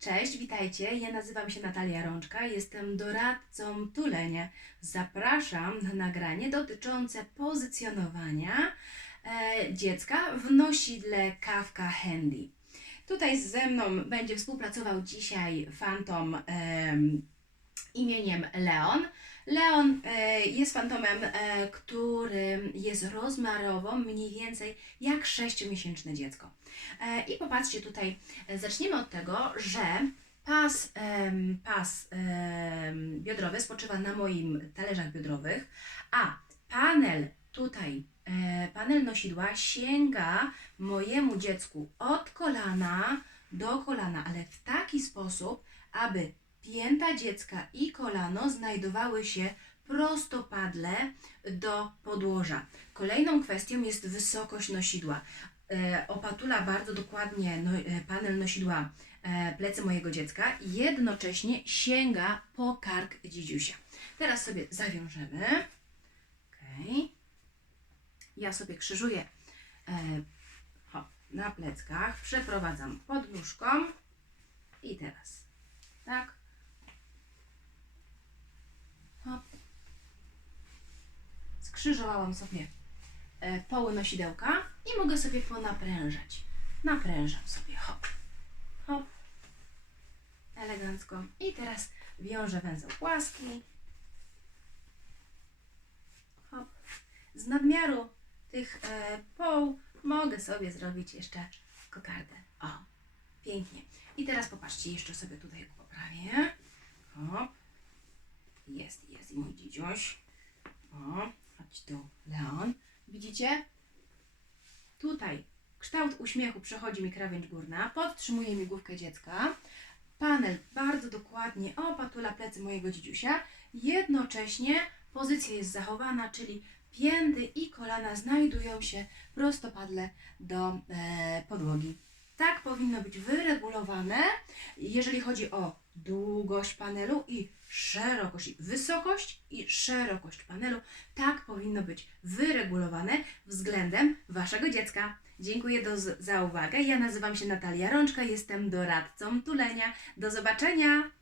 Cześć, witajcie. Ja nazywam się Natalia Rączka, jestem doradcą tulenia. Zapraszam na nagranie dotyczące pozycjonowania e, dziecka w nosidle Kawka Handy. Tutaj ze mną będzie współpracował dzisiaj fantom em, imieniem Leon. Leon e, jest fantomem, e, który jest rozmiarowo mniej więcej jak 6-miesięczne dziecko. E, I popatrzcie tutaj, zaczniemy od tego, że pas, pas biodrowy spoczywa na moim talerzach biodrowych, a panel tutaj, panel nosidła sięga mojemu dziecku od kolana do kolana, ale w taki sposób, aby pięta dziecka i kolano znajdowały się prostopadle do podłoża. Kolejną kwestią jest wysokość nosidła. E, opatula bardzo dokładnie no, e, panel nosidła e, plecy mojego dziecka i jednocześnie sięga po kark dzidziusia. Teraz sobie zawiążemy. Okay. Ja sobie krzyżuję na pleckach, przeprowadzam pod nóżką i teraz tak. Hop. Skrzyżowałam sobie e, poły nosidełka i mogę sobie ponaprężać. Naprężam sobie, hop, hop, elegancko. I teraz wiążę węzeł płaski, hop. Z nadmiaru tych e, poł mogę sobie zrobić jeszcze kokardę. O, pięknie. I teraz popatrzcie, jeszcze sobie tutaj poprawię. Hop. Jest, jest i mój dzidziuś. O, Leon. Widzicie? Tutaj kształt uśmiechu przechodzi mi krawędź górna, podtrzymuje mi główkę dziecka. Panel bardzo dokładnie opatula plecy mojego dzidziusia. Jednocześnie pozycja jest zachowana, czyli pięty i kolana znajdują się prostopadle do e, podłogi. Tak powinno być wyregulowane, jeżeli chodzi o długość panelu i szerokość, wysokość i szerokość panelu. Tak powinno być wyregulowane względem Waszego dziecka. Dziękuję do, za uwagę. Ja nazywam się Natalia Rączka, jestem doradcą tulenia. Do zobaczenia!